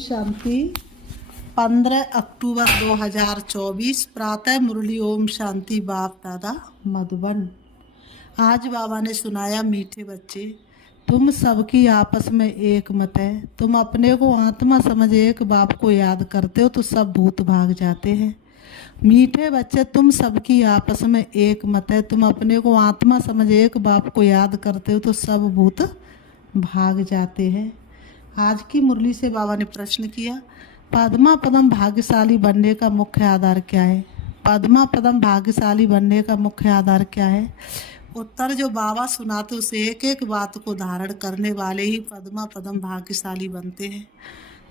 शांति। 15 अक्टूबर 2024 प्रातः मुरली। ओम शांति। बाप दादा मधुबन। आज बाबा ने सुनाया, मीठे बच्चे, तुम सबकी आपस में एक मत है। तुम अपने को आत्मा समझ एक बाप को याद करते हो तो सब भूत भाग जाते हैं। मीठे बच्चे, तुम सबकी आपस में एक मत है। तुम अपने को आत्मा समझ एक बाप को याद करते हो तो सब भूत भाग जाते हैं। आज की मुरली से बाबा ने प्रश्न किया, पद्मा पदम भाग्यशाली बनने का मुख्य आधार क्या है? पद्मा पदम भाग्यशाली बनने का मुख्य आधार क्या है? उत्तर जो बाबा सुनाते उस एक एक बात को धारण करने वाले ही पद्मा पदम भाग्यशाली बनते हैं।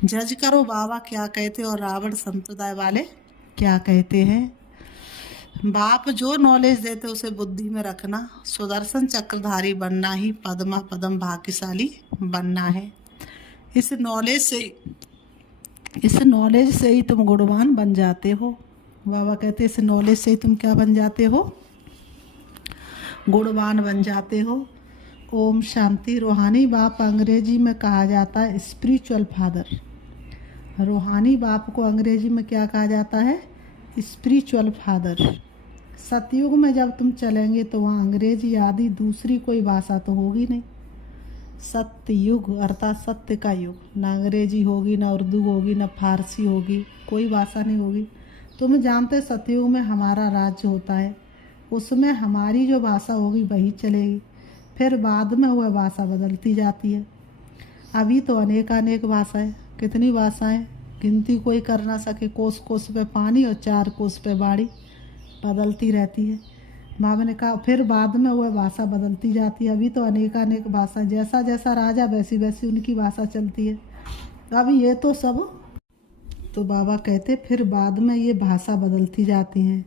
जज करो बाबा क्या कहते और रावण संप्रदाय वाले क्या कहते हैं। बाप जो नॉलेज देते उसे बुद्धि में रखना। सुदर्शन चक्रधारी बनना ही पद्मा पदम भाग्यशाली बनना है। इस नॉलेज से ही तुम गुणवान बन जाते हो। बाबा कहते इस नॉलेज से ही तुम क्या बन जाते हो? गुणवान बन जाते हो। ओम शांति। रूहानी बाप अंग्रेजी में कहा जाता है स्पिरिचुअल फादर। रूहानी बाप को अंग्रेजी में क्या कहा जाता है? Spiritual father. सतयुग में जब तुम चलेंगे तो वहाँ अंग्रेजी आदि दूसरी कोई भाषा तो होगी नहीं। सत्य युग अर्थात सत्य का युग, ना अंग्रेजी होगी, ना उर्दू होगी, ना फारसी होगी, कोई भाषा नहीं होगी। तुम जानते सतयुग में हमारा राज्य होता है, उसमें हमारी जो भाषा होगी वही चलेगी। फिर बाद में वह भाषा बदलती जाती है। अभी तो अनेक भाषा है। कितनी भाषाएं गिनती कोई कर ना सके। कोस कोस पे पानी और 4 कोस पे बाड़ी बदलती रहती है। बाबा ने कहा फिर बाद में वह भाषा बदलती जाती है। अभी तो अनेक भाषा, जैसा जैसा राजा वैसी वैसी उनकी भाषा चलती है। अब ये तो सब तो बाबा कहते फिर बाद में ये भाषा बदलती जाती हैं।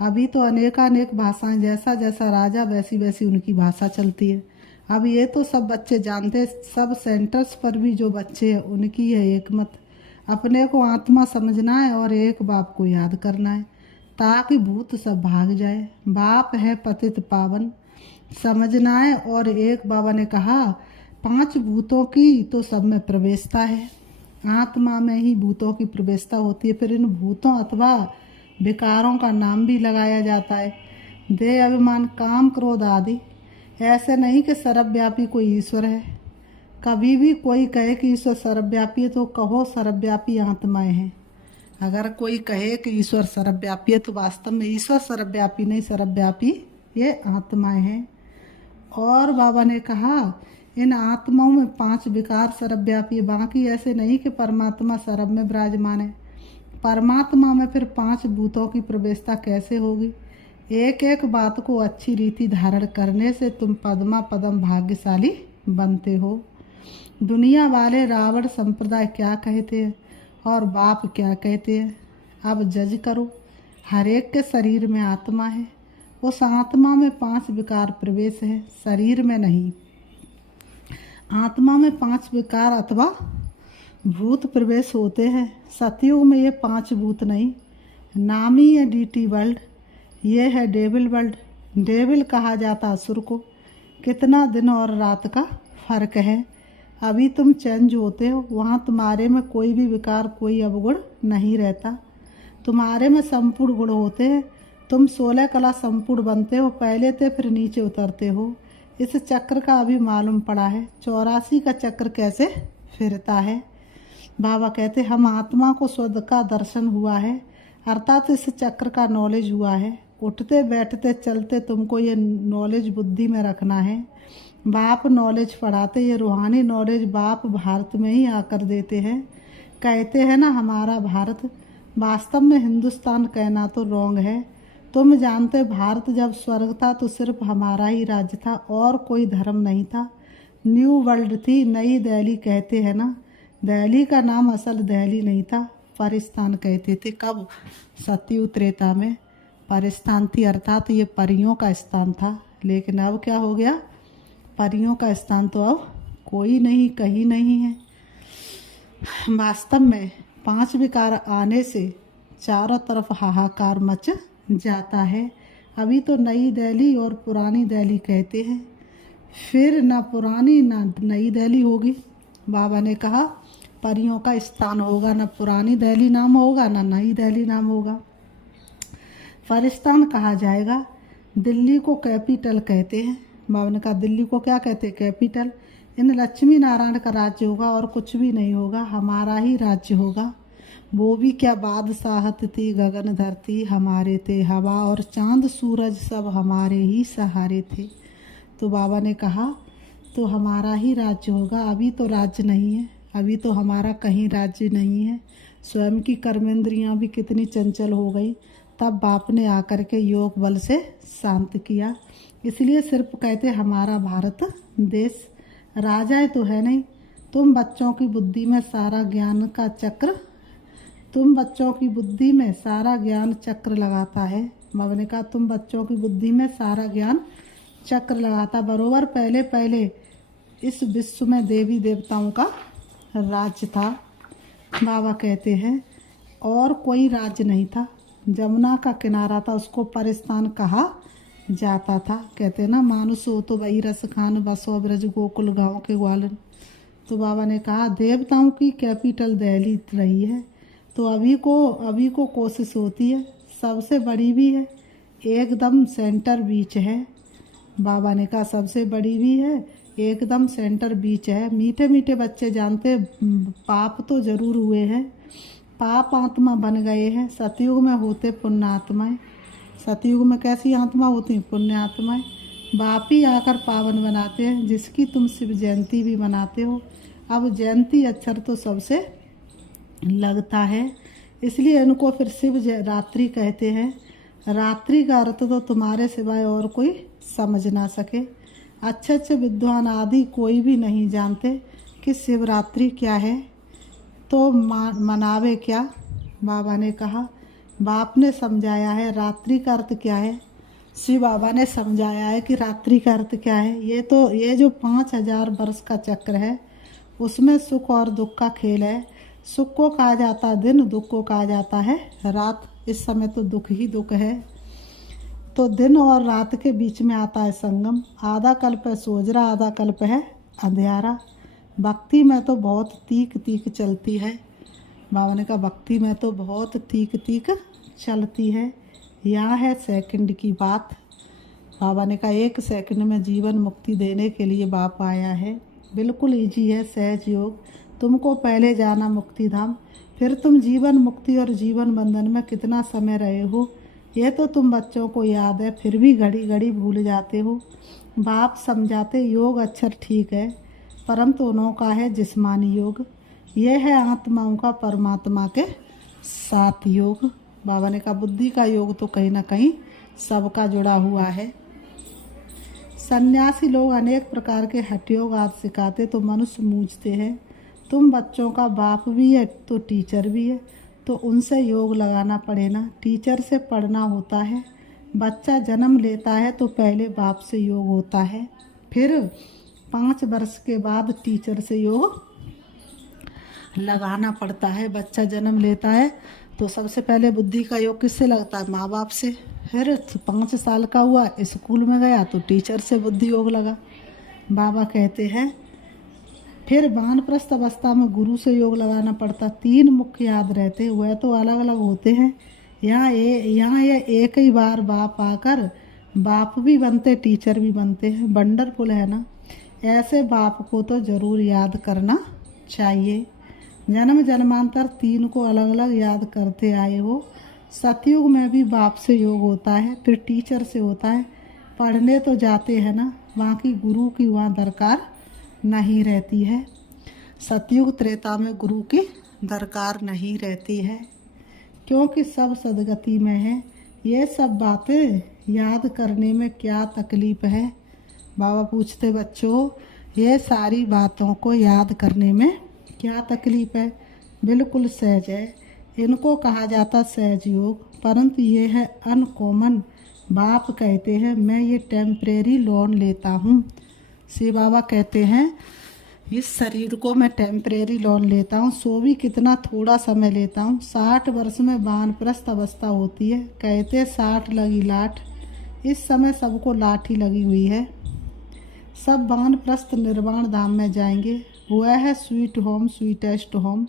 अभी तो अनेक भाषाएं, जैसा जैसा राजा वैसी वैसी उनकी भाषा चलती है। अब ये तो सब बच्चे जानते, सब सेंटर्स पर भी जो बच्चे हैं उनकी है एक मत। अपने को आत्मा समझना है और एक बाप को याद करना है ताकि भूत सब भाग जाए। बाप है पतित पावन, समझना है। और एक बाबा ने कहा 5 भूतों की तो सब में प्रवेशता है। आत्मा में ही भूतों की प्रवेशता होती है। फिर इन भूतों अथवा विकारों का नाम भी लगाया जाता है। देह, अभिमान, काम, क्रोध आदि। ऐसे नहीं कि सर्वव्यापी कोई ईश्वर है। कभी भी कोई कहे कि ईश्वर सर्वव्यापी है तो कहो सर्वव्यापी आत्माएं हैं। अगर कोई कहे कि ईश्वर सर्वव्यापी है तो वास्तव में ईश्वर सर्वव्यापी नहीं, सर्वव्यापी ये आत्माएं हैं। और बाबा ने कहा इन आत्माओं में 5 विकार सर्वव्यापी है। बाकी ऐसे नहीं कि परमात्मा सर्व में विराजमान है। परमात्मा में फिर 5 भूतों की प्रवेशता कैसे होगी? एक एक बात को अच्छी रीति धारण करने से तुम पद्मा पदम भाग्यशाली बनते हो। दुनिया वाले रावण संप्रदाय क्या कहते हैं और बाप क्या कहते हैं? अब जज करो। हर एक के शरीर में आत्मा है। उस आत्मा में 5 विकार प्रवेश है, शरीर में नहीं। आत्मा में 5 विकार अथवा भूत प्रवेश होते हैं। सतयुग में ये 5 भूत नहीं। नामी है डीटी वर्ल्ड, ये है डेविल वर्ल्ड। डेविल कहा जाता असुर को। कितना दिन और रात का फर्क है। अभी तुम चेंज होते हो, वहाँ तुम्हारे में कोई भी विकार, कोई अवगुण नहीं रहता। तुम्हारे में संपूर्ण गुण होते हैं। तुम 16 कला संपूर्ण बनते हो, पहले थे फिर नीचे उतरते हो। इस चक्र का अभी मालूम पड़ा है। 84 का चक्र कैसे फिरता है। बाबा कहते हम आत्मा को स्वद का दर्शन हुआ है, अर्थात इस चक्र का नॉलेज हुआ है। उठते बैठते चलते तुमको ये नॉलेज बुद्धि में रखना है। बाप नॉलेज पढ़ाते, ये रूहानी नॉलेज बाप भारत में ही आकर देते हैं। कहते हैं ना हमारा भारत, वास्तव में हिंदुस्तान कहना तो रॉन्ग है। तुम जानते भारत जब स्वर्ग था तो सिर्फ हमारा ही राज्य था और कोई धर्म नहीं था। न्यू वर्ल्ड थी, नई दिल्ली कहते हैं ना। दिल्ली का नाम असल दिल्ली नहीं था, परिस्तान कहते थे। कब? सतयुग त्रेता में परिस्तान थी, अर्थात ये परियों का स्थान था। लेकिन अब क्या हो गया? परियों का स्थान तो अब कोई नहीं, कहीं नहीं है। वास्तव में 5 विकार आने से चारों तरफ हाहाकार मच जाता है। अभी तो नई दिल्ली और पुरानी दिल्ली कहते हैं, फिर ना पुरानी ना नई दिल्ली होगी। बाबा ने कहा परियों का स्थान होगा, न पुरानी दिल्ली नाम होगा न नई दिल्ली नाम होगा। फरिस्तान कहा जाएगा। दिल्ली को कैपिटल कहते हैं। बाबा ने कहा दिल्ली को क्या कहते हैं? कैपिटल। इन लक्ष्मी नारायण का राज्य होगा और कुछ भी नहीं होगा, हमारा ही राज्य होगा। वो भी क्या बादशाहत थी, गगन धरती हमारे थे, हवा और चांद सूरज सब हमारे ही सहारे थे। तो बाबा ने कहा तो हमारा ही राज्य होगा। अभी तो राज्य नहीं है, अभी तो हमारा कहीं राज्य नहीं है। स्वयं की कर्मेंद्रियां भी कितनी चंचल हो गई। तब बाप ने आकर के योग बल से शांत किया। इसलिए सिर्फ कहते हमारा भारत देश। राजाएं तो है नहीं। तुम बच्चों की बुद्धि में सारा ज्ञान का चक्र, तुम बच्चों की बुद्धि में सारा ज्ञान चक्र लगाता है। बाबा ने कहा तुम बच्चों की बुद्धि में सारा ज्ञान चक्र लगाता। बरोबर पहले पहले इस विश्व में देवी देवताओं का राज्य था। बाबा कहते हैं और कोई राज्य नहीं था। जमुना का किनारा था, उसको परिस्तान कहा जाता था। कहते ना मानुष हो तो वही रस खान, बसो ब्रज गोकुल गाँव के ग्वालन। तो बाबा ने कहा देवताओं की कैपिटल दिल्ली रही है। तो अभी को कोशिश होती है, सबसे बड़ी भी है, एकदम सेंटर बीच है। बाबा ने कहा सबसे बड़ी भी है, एकदम सेंटर बीच है। मीठे मीठे बच्चे जानते पाप तो जरूर हुए हैं, पाप आत्मा बन गए हैं। सतयुग में होते पुण्य आत्माएं। सतयुग में कैसी आत्मा होती हैं? पुण्य आत्माएं। बाप ही आकर पावन बनाते हैं, जिसकी तुम शिव जयंती भी मनाते हो। अब जयंती अक्षर तो सबसे लगता है, इसलिए इनको फिर शिव रात्रि कहते हैं। रात्रि का अर्थ तो तुम्हारे सिवाय और कोई समझ ना सके। अच्छे अच्छे विद्वान आदि कोई भी नहीं जानते कि शिवरात्रि क्या है, तो मनावे क्या। बाबा ने कहा बाप ने समझाया है रात्रि का अर्थ क्या है। शिव बाबा ने समझाया है कि रात्रि का अर्थ क्या है। ये जो 5000 वर्ष का चक्र है, उसमें सुख और दुख का खेल है। सुख को कहा जाता है दिन, दुख को कहा जाता है रात। इस समय तो दुख ही दुख है। तो दिन और रात के बीच में आता है संगम। आधा कल्प है सोजरा, आधा कल्प है अंधियारा। भक्ति में तो बहुत तीक तीक चलती है। बाबा ने कहा भक्ति में तो बहुत तीक तीक चलती है। यहाँ है सेकंड की बात। बाबा ने कहा 1 सेकंड में जीवन मुक्ति देने के लिए बाप आया है। बिल्कुल इजी है, सहज योग। तुमको पहले जाना मुक्ति धाम, फिर तुम जीवन मुक्ति और जीवन बंधन में कितना समय रहे हो ये तो तुम बच्चों को याद है, फिर भी घड़ी घड़ी भूल जाते हो। बाप समझाते योग अक्षर ठीक है, परंतु उन्हों का है जिस्मानी योग। यह है आत्माओं का परमात्मा के साथ योग। बाबा ने कहा बुद्धि का योग तो कहीं ना कहीं सबका जुड़ा हुआ है। सन्यासी लोग अनेक प्रकार के हठ योग आदि सिखाते तो मनुष्य मूझते हैं। तुम बच्चों का बाप भी है तो टीचर भी है, तो उनसे योग लगाना पड़े ना। टीचर से पढ़ना होता है। बच्चा जन्म लेता है तो पहले बाप से योग होता है, फिर 5 वर्ष के बाद टीचर से योग लगाना पड़ता है। बच्चा जन्म लेता है तो सबसे पहले बुद्धि का योग किससे लगता है? माँ बाप से। फिर 5 साल का हुआ, स्कूल में गया तो टीचर से बुद्धि योग लगा। बाबा कहते हैं फिर वानप्रस्थ अवस्था में गुरु से योग लगाना पड़ता। 3 मुख्य याद रहते, वह तो अलग अलग होते हैं। यहाँ ये एक ही बार बाप आकर बाप भी बनते टीचर भी बनते हैं। वंडरफुल है ना। ऐसे बाप को तो ज़रूर याद करना चाहिए। जन्म जन्मांतर 3 को अलग अलग याद करते आए हो। सतयुग में भी बाप से योग होता है, फिर टीचर से होता है। पढ़ने तो जाते हैं ना, वहाँ की गुरु की वहाँ दरकार नहीं रहती है। सतयुग त्रेता में गुरु की दरकार नहीं रहती है, क्योंकि सब सदगति में है। ये सब बातें याद करने में क्या तकलीफ़ है? बाबा पूछते बच्चों ये सारी बातों को याद करने में क्या तकलीफ़ है? बिल्कुल सहज है। इनको कहा जाता सहज योग, परंतु ये है अनकॉमन। बाप कहते हैं मैं ये टेम्परेरी लोन लेता हूँ। शिव बाबा कहते हैं इस शरीर को मैं टेम्परेरी लोन लेता हूँ। सो भी कितना थोड़ा समय लेता हूँ। 60 वर्ष में वानप्रस्थ अवस्था होती है। कहते 60 लगी लाठ। इस समय सबको लाठी लगी हुई है। सब वानप्रस्थ निर्वाण धाम में जाएंगे। वह है स्वीट होम, स्वीटेस्ट होम।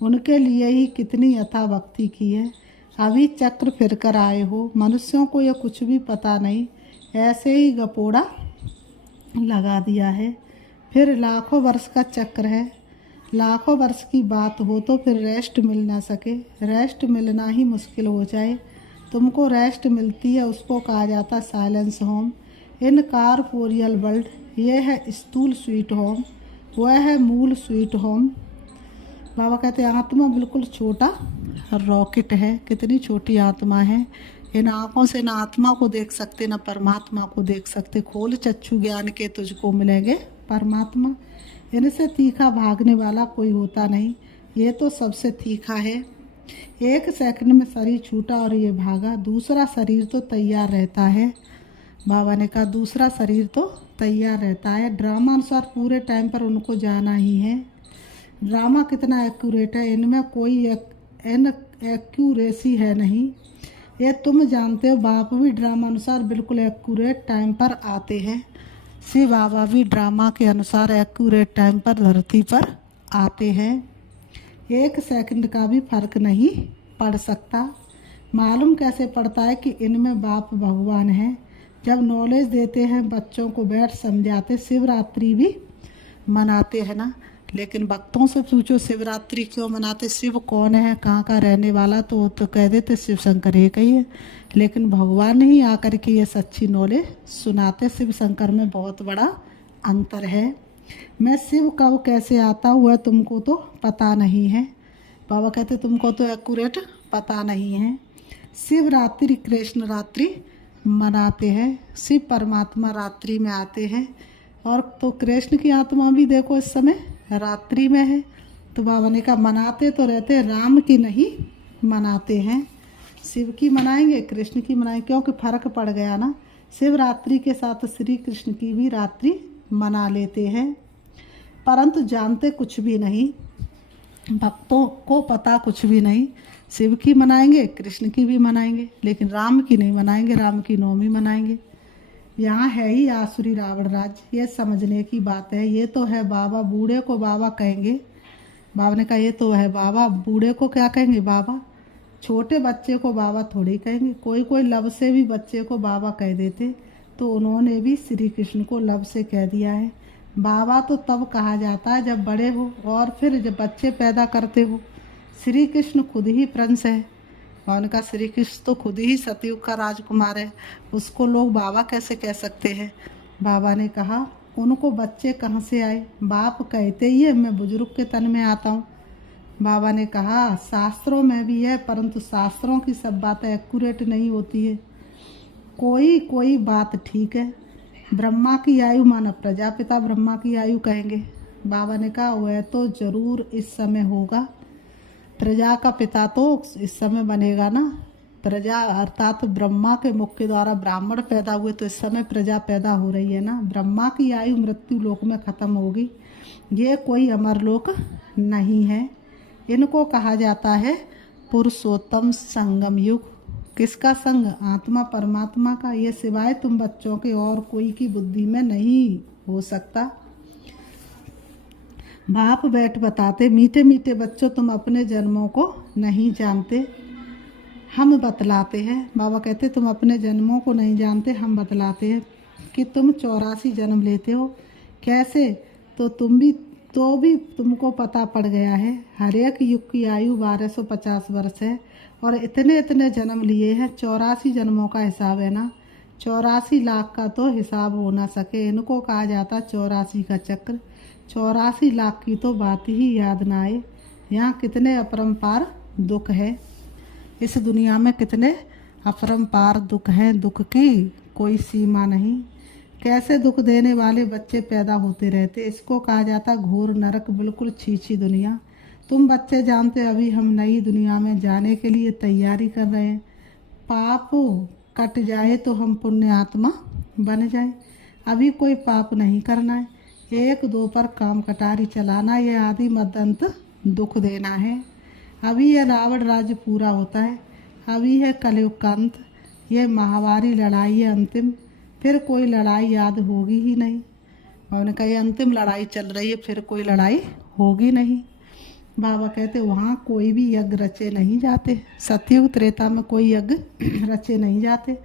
उनके लिए ही कितनी यथा भक्ति की है। अभी चक्र फिर कर आए हो। मनुष्यों को यह कुछ भी पता नहीं, ऐसे ही गपोड़ा लगा दिया है। फिर लाखों वर्ष का चक्र है। लाखों वर्ष की बात हो तो फिर रेस्ट मिल ना सके, रेस्ट मिलना ही मुश्किल हो जाए। तुमको रेस्ट मिलती है, उसको कहा जाता साइलेंस होम। इन कारपोरियल वर्ल्ड, ये है स्थूल स्वीट होम, वह है मूल स्वीट होम। बाबा कहते हैं आत्मा बिल्कुल छोटा रॉकेट है। कितनी छोटी आत्मा है। इन आँखों से ना आत्मा को देख सकते, ना परमात्मा को देख सकते। खोल चक्षु ज्ञान के, तुझको मिलेंगे परमात्मा। इनसे तीखा भागने वाला कोई होता नहीं। ये तो सबसे तीखा है। एक सेकंड में शरीर छूटा और ये भागा। दूसरा शरीर तो तैयार रहता है। बाबा ने कहा दूसरा शरीर तो तैयार रहता है। ड्रामा अनुसार पूरे टाइम पर उनको जाना ही है। ड्रामा कितना एक्यूरेट है, इनमें कोई एक्यूरेसी है नहीं। ये तुम जानते हो। बाप भी ड्रामा अनुसार बिल्कुल एक्यूरेट टाइम पर आते हैं। शिव बाबा भी ड्रामा के अनुसार एक्यूरेट टाइम पर धरती पर आते हैं। एक सेकंड का भी फर्क नहीं पड़ सकता। मालूम कैसे पड़ता है कि इनमें बाप भगवान है। जब नॉलेज देते हैं, बच्चों को बैठ समझाते। शिवरात्रि भी मनाते हैं ना, लेकिन भक्तों से पूछो शिवरात्रि क्यों मनाते, शिव कौन है, कहाँ का रहने वाला, तो कह देते शिव शंकर एक ही है। लेकिन भगवान ही आकर के ये सच्ची नॉलेज सुनाते। शिव शंकर में बहुत बड़ा अंतर है। मैं शिव कब कैसे आता हूँ वह तुमको तो पता नहीं है। बाबा कहते तुमको तो एक्यूरेट पता नहीं है। शिवरात्रि कृष्ण रात्रि मनाते हैं। शिव परमात्मा रात्रि में आते हैं। और तो कृष्ण की आत्मा भी देखो इस समय रात्रि में है। तो बाबा ने कहा मनाते तो रहते, राम की नहीं मनाते हैं। शिव की मनाएंगे, कृष्ण की मनाएंगे, क्योंकि फर्क पड़ गया ना। शिवरात्रि के साथ श्री कृष्ण की भी रात्रि मना लेते हैं, परंतु जानते कुछ भी नहीं। भक्तों को पता कुछ भी नहीं। शिव की मनाएंगे, कृष्ण की भी मनाएंगे, लेकिन राम की नहीं मनाएंगे। राम की नवमी मनाएंगे। यहाँ है ही आसुरी रावण राज्य। ये समझने की बात है। ये तो है बाबा। बूढ़े को बाबा कहेंगे। बाबा ने कहा ये तो है बाबा। बूढ़े को क्या कहेंगे बाबा। छोटे बच्चे को बाबा थोड़ी कहेंगे। कोई कोई लब से भी बच्चे को बाबा कह देते, तो उन्होंने भी श्री कृष्ण को लब से कह दिया है। बाबा तो तब कहा जाता है जब बड़े हो, और फिर जब बच्चे पैदा करते हो। श्री कृष्ण खुद ही प्रिंस है। और उनका श्री कृष्ण तो खुद ही सतयुग का राजकुमार है। उसको लोग बाबा कैसे कह सकते हैं। बाबा ने कहा उनको बच्चे कहाँ से आए। बाप कहते ही है मैं बुजुर्ग के तन में आता हूँ। बाबा ने कहा शास्त्रों में भी है, परंतु शास्त्रों की सब बातें एक्यूरेट नहीं होती है। कोई कोई बात ठीक है। ब्रह्मा की आयु माना प्रजापिता ब्रह्मा की आयु कहेंगे। बाबा ने कहा वह तो जरूर इस समय होगा। प्रजा का पिता तो इस समय बनेगा ना। प्रजा अर्थात ब्रह्मा के मुख के द्वारा ब्राह्मण पैदा हुए, तो इस समय प्रजा पैदा हो रही है ना। ब्रह्मा की आयु मृत्यु लोक में खत्म होगी। ये कोई अमर लोक नहीं है। इनको कहा जाता है पुरुषोत्तम संगम युग। किसका संग, आत्मा परमात्मा का। ये सिवाय तुम बच्चों के और कोई की बुद्धि में नहीं हो सकता। बाप बैठ बताते मीठे मीठे बच्चों तुम अपने जन्मों को नहीं जानते, हम बतलाते हैं। बाबा कहते तुम अपने जन्मों को नहीं जानते, हम बतलाते हैं कि तुम 84 जन्म लेते हो। कैसे, तो भी तुमको पता पड़ गया है। हर एक युग की आयु 1250 वर्ष है, और इतने इतने जन्म लिए हैं। 84 जन्मों का हिसाब है ना। 84 लाख का तो हिसाब हो ना सके। इनको कहा जाता 84 का चक्र। 84 लाख की तो बात ही याद ना आए। यहाँ कितने अपरंपार दुख है। इस दुनिया में कितने अपरंपार दुख हैं। दुख की कोई सीमा नहीं। कैसे दुख देने वाले बच्चे पैदा होते रहते। इसको कहा जाता घोर नरक, बिल्कुल छीछी दुनिया। तुम बच्चे जानते अभी हम नई दुनिया में जाने के लिए तैयारी कर रहे हैं। पाप कट जाए तो हम पुण्य आत्मा बन जाए। अभी कोई पाप नहीं करना है। 1-2 पर काम कटारी चलाना, ये आदि मद्दंत दुख देना है। अभी ये रावण राज्य पूरा होता है। अभी है कलयुग का अंत। ये महावारी लड़ाई है अंतिम। फिर कोई लड़ाई याद होगी ही नहीं। बाबा ने कहा ये अंतिम लड़ाई चल रही है, फिर कोई लड़ाई होगी नहीं। बाबा कहते वहाँ कोई भी यज्ञ रचे नहीं जाते, सतयुग त्रेता में कोई यज्ञ रचे नहीं जाते।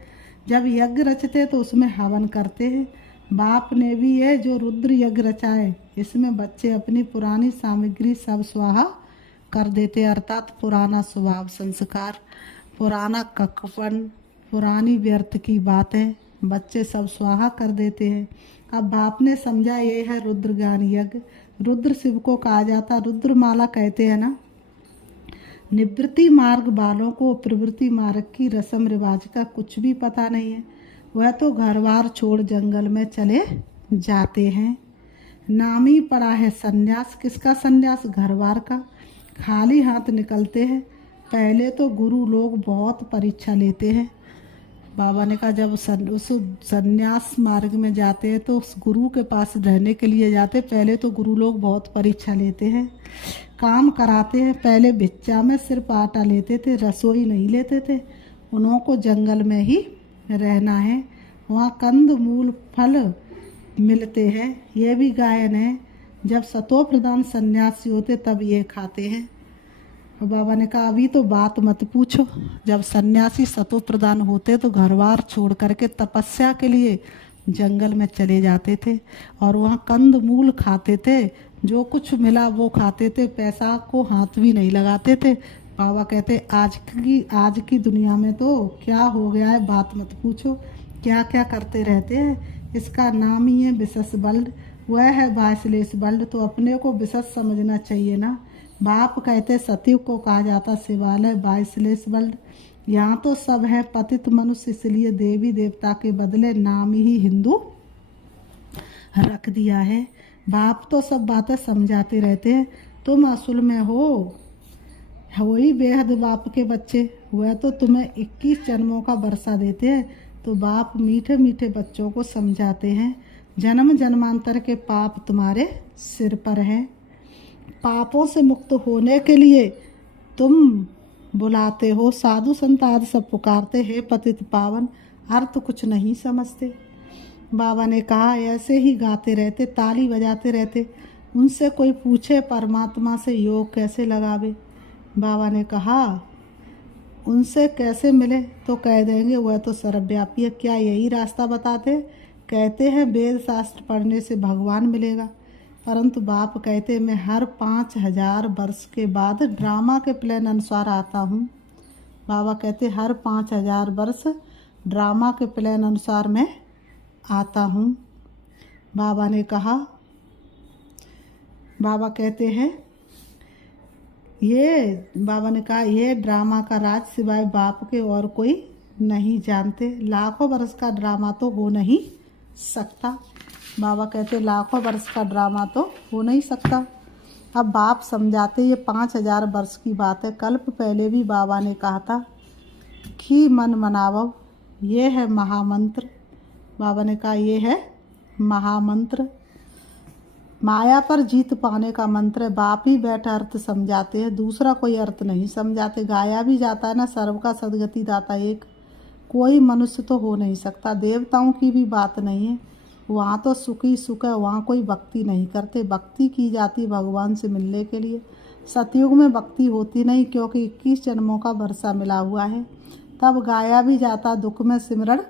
जब यज्ञ रचते तो उसमें हवन करते हैं। बाप ने भी ये जो रुद्र यज्ञ रचाए, इसमें बच्चे अपनी पुरानी सामग्री सब स्वाहा कर देते, अर्थात पुराना स्वभाव संस्कार, पुराना ककपन, पुरानी व्यर्थ की बातें बच्चे सब स्वाहा कर देते हैं। अब बाप ने समझा ये है रुद्र ज्ञान यज्ञ। रुद्र शिव को कहा जाता, रुद्र माला कहते हैं ना। निवृत्ति मार्ग वालों को प्रवृत्ति मार्ग की रस्म रिवाज का कुछ भी पता नहीं है। वह तो घर बार छोड़ जंगल में चले जाते हैं। नाम ही पड़ा है सन्यास। किसका सन्यास? घर बार का। खाली हाथ निकलते हैं। पहले तो गुरु लोग बहुत परीक्षा लेते हैं। बाबा ने कहा जब उस सन्यास मार्ग में जाते हैं तो उस गुरु के पास रहने के लिए जाते, पहले तो गुरु लोग बहुत परीक्षा लेते हैं, काम कराते हैं। पहले भिक्षा में सिर्फ आटा लेते थे, रसोई नहीं लेते थे। उन्हों को जंगल में ही रहना है, वहाँ कंद मूल फल मिलते हैं। ये भी गायन है। जब सतो प्रधान सन्यासी होते तब ये खाते हैं। और बाबा ने कहा अभी तो बात मत पूछो। जब सन्यासी सतो प्रधान होते तो घर बार छोड़ करके तपस्या के लिए जंगल में चले जाते थे और वहाँ कंद मूल खाते थे, जो कुछ मिला वो खाते थे, पैसा को हाथ भी नहीं लगाते थे। बाबा कहते आज की दुनिया में तो क्या हो गया है, बात मत पूछो, क्या क्या करते रहते हैं। इसका नाम ही है विशेष बल्ड, वह है बायसलेस बल्ड। तो अपने को विशेष समझना चाहिए ना। बाप कहते सतयुग को कहा जाता शिवालय बायसलेस बल्ड। यहाँ तो सब है पतित मनुष्य, इसलिए देवी देवता के बदले नाम ही हिंदू रख दिया है। बाप तो सब बातें समझाते रहते हैं। तुम असल में हो ही बेहद बाप के बच्चे। वह तो तुम्हें 21 जन्मों का वर्षा देते हैं। तो बाप मीठे मीठे बच्चों को समझाते हैं जन्म जन्मांतर के पाप तुम्हारे सिर पर हैं। पापों से मुक्त होने के लिए तुम बुलाते हो, साधु संत आदि सब पुकारते हैं पतित पावन, अर्थ कुछ नहीं समझते। बाबा ने कहा ऐसे ही गाते रहते, ताली बजाते रहते। उनसे कोई पूछे परमात्मा से योग कैसे लगावे, बाबा ने कहा उनसे कैसे मिले, तो कह देंगे वह तो सर्वव्यापी है। क्या यही रास्ता बताते? कहते हैं वेद शास्त्र पढ़ने से भगवान मिलेगा, परंतु बाप कहते मैं हर 5000 वर्ष के बाद ड्रामा के प्लान अनुसार आता हूँ। बाबा कहते हर 5000 वर्ष ड्रामा के प्लान अनुसार मैं आता हूँ। बाबा ने कहा, बाबा कहते हैं बाबा ने कहा ये ड्रामा का राज सिवाय बाप के और कोई नहीं जानते। लाखों वर्ष का ड्रामा तो हो नहीं सकता। बाबा कहते लाखों वर्ष का ड्रामा तो हो नहीं सकता। अब बाप समझाते ये 5000 वर्ष की बात है। कल्प पहले भी बाबा ने कहा था कि मन मनावो, ये है महामंत्र। बाबा ने कहा ये है महामंत्र, माया पर जीत पाने का मंत्र है। बाप ही बैठा अर्थ समझाते हैं, दूसरा कोई अर्थ नहीं समझाते। गाया भी जाता है ना, सर्व का सदगति दाता एक। कोई मनुष्य तो हो नहीं सकता। देवताओं की भी बात नहीं है, वहाँ तो सुख ही सुख है, वहाँ कोई भक्ति नहीं करते। भक्ति की जाती भगवान से मिलने के लिए। सतयुग में भक्ति होती नहीं, क्योंकि 21 जन्मों का वर्षा मिला हुआ है। तब गाया भी जाता दुख में सिमरण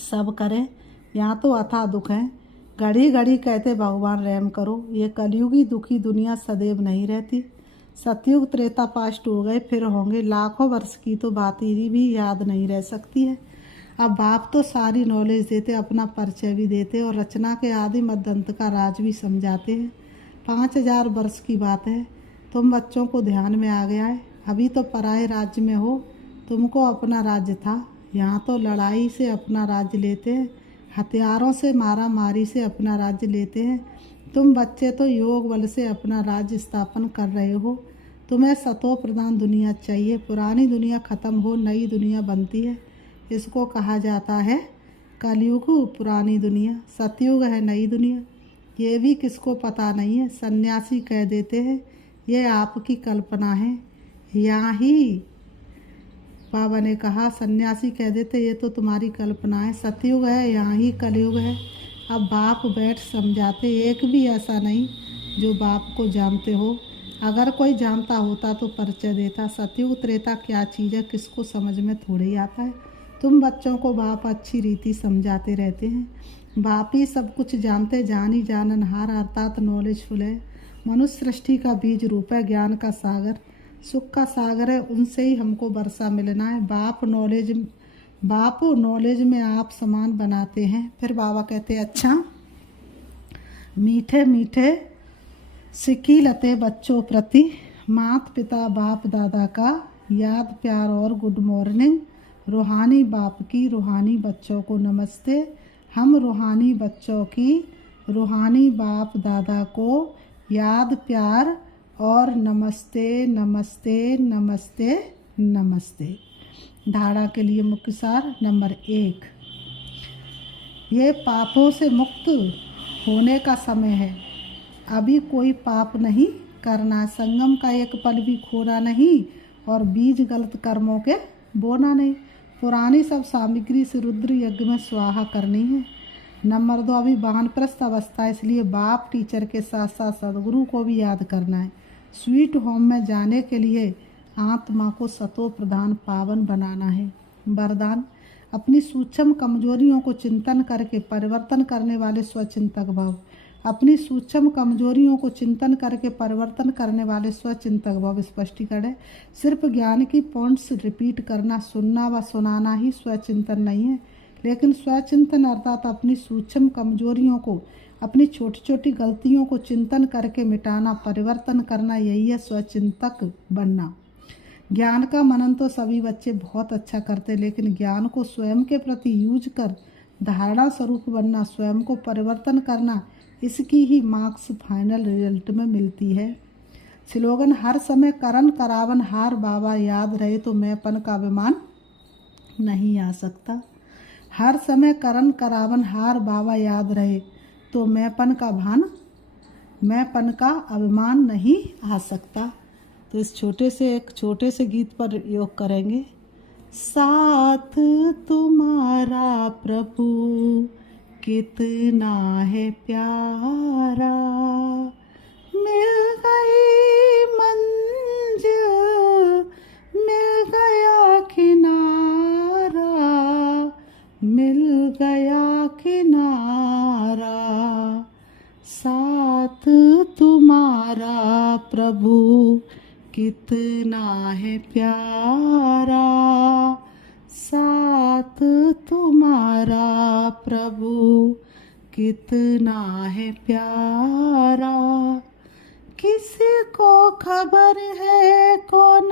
सब करें। यहाँ तो अथाह दुख है। घड़ी घड़ी कहते भगवान रहम करो। ये कलयुगी दुखी दुनिया सदैव नहीं रहती। सतयुग त्रेता पास्ट हो गए, फिर होंगे लाखों वर्ष की तो बात ही भी याद नहीं रह सकती है। अब बाप तो सारी नॉलेज देते, अपना परिचय भी देते और रचना के आदि मध्य अंत का राज भी समझाते हैं। 5000 वर्ष की बात है। तुम बच्चों को ध्यान में आ गया है। अभी तो पराये राज्य में हो, तुमको अपना राज्य था। यहाँ तो लड़ाई से अपना राज्य लेते हैं, हथियारों से मारा मारी से अपना राज्य लेते हैं। तुम बच्चे तो योग बल से अपना राज्य स्थापन कर रहे हो। तुम्हें सतो प्रधान दुनिया चाहिए। पुरानी दुनिया ख़त्म हो, नई दुनिया बनती है। इसको कहा जाता है कलयुग पुरानी दुनिया, सतयुग है नई दुनिया। ये भी किसको पता नहीं है। सन्यासी कह देते हैं ये आपकी कल्पना है। यहाँ ही बाबा ने कहा सन्यासी कह देते ये तो तुम्हारी कल्पना है। सतयुग है, यहाँ ही कलयुग है। अब बाप बैठ समझाते, एक भी ऐसा नहीं जो बाप को जानते हो। अगर कोई जानता होता तो परिचय देता। सतयुग त्रेता क्या चीज़ है किसको समझ में थोड़े ही आता है। तुम बच्चों को बाप अच्छी रीति समझाते रहते हैं। बाप ही सब कुछ जानते, जानी जाननहार अर्थात नॉलेजफुल है। मनुष्य सृष्टि का बीज रूप है, ज्ञान का सागर, सुख का सागर है। उनसे ही हमको वर्षा मिलना है। बाप नॉलेज में आप समान बनाते हैं। फिर बाबा कहते हैं, अच्छा मीठे मीठे सिकीलते बच्चों प्रति माता पिता बाप दादा का याद प्यार और गुड मॉर्निंग। रूहानी बाप की रूहानी बच्चों को नमस्ते। हम रूहानी बच्चों की रूहानी बाप दादा को याद प्यार और नमस्ते नमस्ते नमस्ते नमस्ते। धारणा के लिए मुख्य सार नंबर 1, ये पापों से मुक्त होने का समय है। अभी कोई पाप नहीं करना, संगम का एक पल भी खोना नहीं और बीज गलत कर्मों के बोना नहीं। पुरानी सब सामग्री से रुद्र यज्ञ में स्वाहा करनी है। नंबर 2, अभी वानप्रस्थ अवस्था है, इसलिए बाप टीचर के साथ साथ सदगुरु को भी याद करना है। स्वीट होम में जाने के लिए आत्मा को सतो प्रधान पावन बनाना है। वरदान, अपनी सूक्ष्म कमजोरियों को चिंतन करके परिवर्तन करने वाले स्वचिंतक भव। अपनी सूक्ष्म कमजोरियों को चिंतन करके परिवर्तन करने वाले स्वचिंतक भव। स्पष्टीकरण है, सिर्फ ज्ञान की पॉइंट्स रिपीट करना, सुनना व सुनाना ही स्वचिंतन नहीं है, लेकिन स्वचिंतन अर्थात अपनी सूक्ष्म कमजोरियों को, अपनी छोटी छोटी गलतियों को चिंतन करके मिटाना, परिवर्तन करना, यही है स्वचिंतक बनना। ज्ञान का मनन तो सभी बच्चे बहुत अच्छा करते, लेकिन ज्ञान को स्वयं के प्रति यूज कर धारणा स्वरूप बनना, स्वयं को परिवर्तन करना, इसकी ही मार्क्स फाइनल रिजल्ट में मिलती है। स्लोगन, हर समय करन करावन हार बाबा याद रहे तो मैंपन का अभिमान नहीं आ सकता। हर समय करन करावन हार बाबा याद रहे तो मैंपन का अभिमान नहीं आ सकता। तो इस एक छोटे से गीत पर योग करेंगे। साथ तुम्हारा प्रभु कितना है प्यारा, मिल गई मंजिल, मिल गया किनारा, मिल गया किनारा। साथ तुम्हारा प्रभु कितना है प्यारा, साथ तुम्हारा प्रभु कितना है प्यारा। किसी को खबर है कौन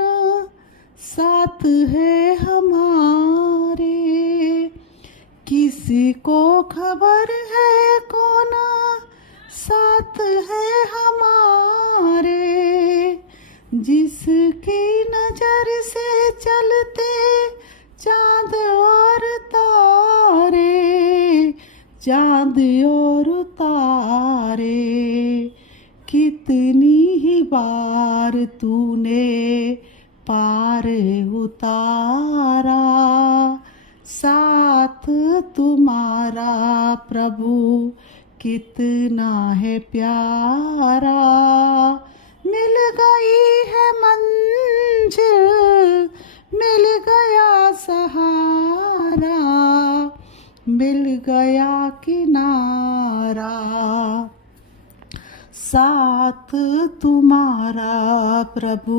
साथ है हमारे, किसी को खबर है कौन साथ है हमारे। जिसकी नजर से चलते चांद और तारे, चांद और तारे। कितनी ही बार तूने पार उतारा, साथ तुम्हारा प्रभु कितना है प्यारा। मिल गई है मंजिल, मिल गया सहारा, मिल गया किनारा। साथ तुम्हारा प्रभु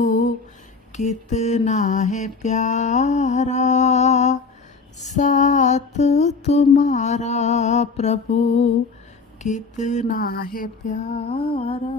कितना है प्यारा, साथ तुम्हारा प्रभु कितना है प्यारा।